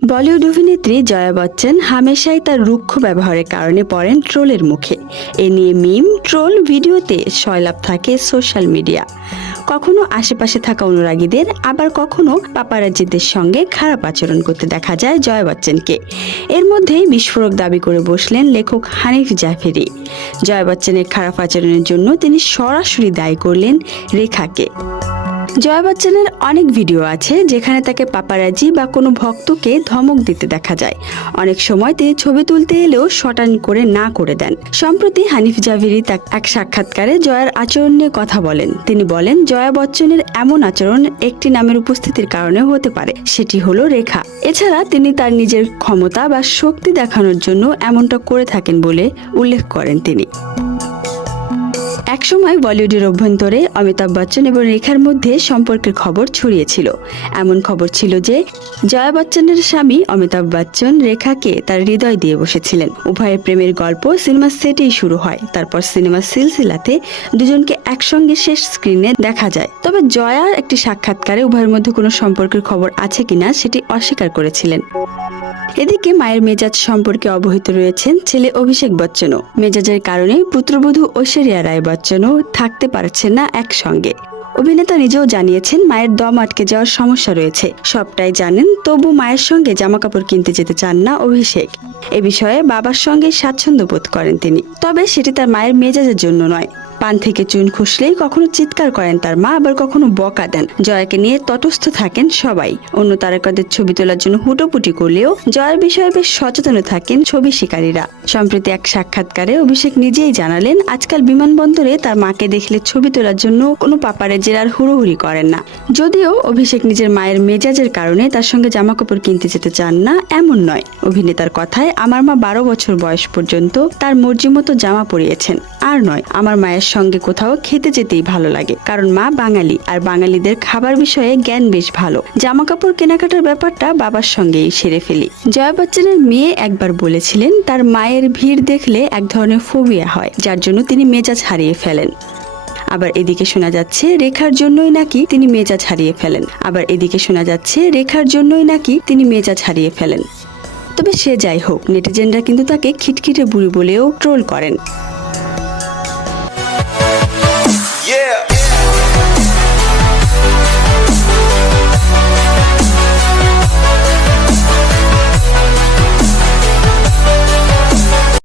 বলিউড অভিনেত্রী জয়া বচ্চন হামেশাই তার রুক্ষ ব্যবহারের কারণে পড়েন ট্রোলের মুখে। এ নিয়ে মিম, ট্রোল, ভিডিওতে সয়লাব থাকে সোশ্যাল মিডিয়া। কখনো আশেপাশে থাকা অনুরাগীদের, আবার কখনো পাপারাজ্জিদের সঙ্গে খারাপ আচরণ করতে দেখা যায় জয়া বচ্চনকে। এর মধ্যেই বিস্ফোরক দাবি করে বসলেন লেখক হানিফ জাফেরি। জয়া বচ্চনের খারাপ আচরণের জন্য তিনি সরাসরি দায়ী করলেন রেখাকে। জয়া বচ্চনের অনেক ভিডিও আছে যেখানে তাকে পাপারাজি বা কোনো ভক্তকে ধমক দিতে দেখা যায়। অনেক সময় তিনি ছবি তুলতে এলেও শটান করে না করে দেন। সম্প্রতি হানিফ জাভেরি এক সাক্ষাৎকারে জয়ার আচরণ নিয়ে কথা বলেন। তিনি বলেন, জয়া বচ্চনের এমন আচরণ একটি নামের উপস্থিতির কারণে হতে পারে, সেটি হলো রেখা। এছাড়া তিনি তার নিজের ক্ষমতা বা শক্তি দেখানোর জন্য এমনটা করে থাকেন বলে উল্লেখ করেন তিনি। একসময় বলিউডের অভ্যন্তরে অমিতাভ বচ্চন এবং রেখার মধ্যে সম্পর্কের খবর ছড়িয়েছিল। এমন খবর ছিল যে জয়া বচ্চনের স্বামী অমিতাভ বচ্চন রেখাকে তার হৃদয় দিয়ে বসেছিলেন। উভয়ের প্রেমের গল্প সিনেমার সেটেই শুরু হয়। তারপর সিনেমার সিলসিলাতে দুজনকে একসঙ্গে শেষ স্ক্রিনে দেখা যায়। তবে জয়া একটি সাক্ষাৎকারে উভয়ের মধ্যে কোনো সম্পর্কের খবর আছে কিনা সেটি অস্বীকার করেছিলেন। এদিকে মায়ের মেজাজ সম্পর্কে অবহিত রয়েছেন ছেলে অভিষেক বচ্চনও। মেজাজের কারণে পুত্রবধূ ঐশ্বরিয়া রায় বচ্চনও থাকতে পারছেন না একসঙ্গে। অভিনেতা নিজেও জানিয়েছেন মায়ের দম আটকে যাওয়ার সমস্যা রয়েছে। সবটাই জানেন, তবু মায়ের সঙ্গে জামাকাপড় কিনতে যেতে চান না অভিষেক। এ বিষয়ে বাবার সঙ্গে স্বাচ্ছন্দ্য বোধ করেন তিনি। তবে সেটি তার মায়ের মেজাজের জন্য নয়। পান থেকে চুন খুসলেই কখনো চিৎকার করেন তার মা, আবার কখনো বকা দেন। জয়াকে নিয়ে তটস্থ থাকেন সবাই। অন্য তারকাদের ছবি তোলার জন্য হুটোপুটি করলেও জয়ার বিষয়ে বেশ সচেতন থাকেন ছবি শিকারীরা। সম্প্রতি এক সাক্ষাৎকারে অভিষেক নিজেই জানালেন, আজকাল বিমানবন্দরে তার মাকে দেখলে ছবি তোলার জন্য কোনো পাপারাজ্জিরা আর হুড়োহুড়ি করেন না। যদিও অভিষেক নিজের মায়ের মেজাজের কারণে তার সঙ্গে জামাকাপড় কিনতে যেতে চান না এমন নয়। অভিনেতার কথায়, আমার মা 12 বছর বয়স পর্যন্ত তার মর্জি মতো জামা পরিয়েছেন, আর নয় আমার মায়ের সঙ্গে কোথাও খেতে যেতেই ভালো লাগে, কারণ মা বাঙালি আর বাঙালিদের খাবার বিষয়ে জ্ঞান বেশ ভালো। জামা কাপড় কেনাকাটার ব্যাপারটা বাবার সঙ্গেই সেরে ফেলি। জয়া বচ্চনের মেয়ে একবার বলেছিলেন তার মায়ের ভিড় দেখলে এক ধরনের ফোবিয়া হয়, যার জন্য তিনি মেজাজ হারিয়ে ফেলেন। আবার এদিকে শোনা যাচ্ছে রেখার জন্যই নাকি তিনি মেজাজ হারিয়ে ফেলেন। তবে সে যাই হোক, নেটিজেনরা কিন্তু তাকে খিটখিটে বুড়ি বলেও ট্রোল করেন। Yeah.